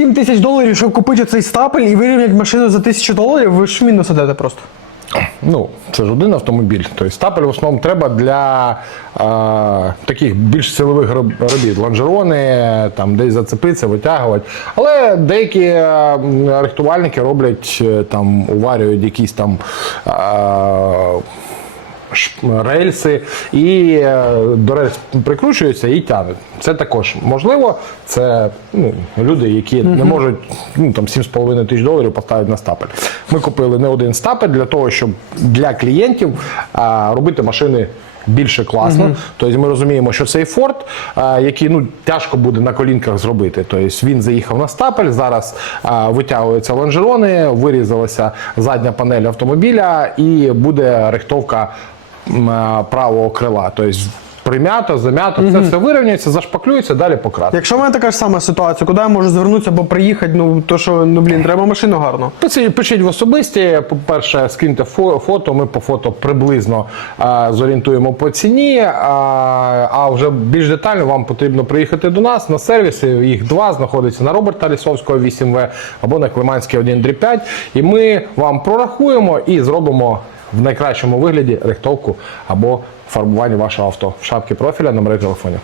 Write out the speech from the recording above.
7 тисяч доларів, щоб купити цей стапель і вирівняти машину за тисячу доларів, ви ж в мінус ідете просто. Ну, це ж один автомобіль. Тобто стапель в основному треба для е, таких більш силових робіт. Лонжерони, там десь зацепитися, витягувати. Але деякі е, рихтувальники роблять е, там, уварюють якісь там. Е, рельси і е, до рельс прикручуються і тягнуть. Це також можливо. Це ну, люди, які не можуть ну, там 7,5 тисяч доларів поставити на стапель. Ми купили не один стапель для того, щоб для клієнтів а, робити машини. Більше класно, тобто ми розуміємо, що цей а, який ну тяжко буде на колінках зробити. Тобто він заїхав на стапель, зараз а, витягуються лонжерони, вирізалася задня панель автомобіля, і буде рихтовка правого крила. Тобто прим'ято, зам'ято, це все вирівняється, зашпаклюється, далі покраситься. Якщо в мене така ж сама ситуація, куди я можу звернутися або приїхати, ну то що, ну блін, треба машину гарно. Пишіть, пишіть в особисті. По-перше, скиньте фо- фото. Ми по фото приблизно а, зорієнтуємо по ціні. А, а вже більш детально вам потрібно приїхати до нас на сервіси. Їх два знаходяться на Роберта Лісовського 8В або на Климанській 1 5. І ми вам прорахуємо і зробимо в найкращому вигляді рихтовку або фарбування вашого авто в шапці профіля, номери телефонів.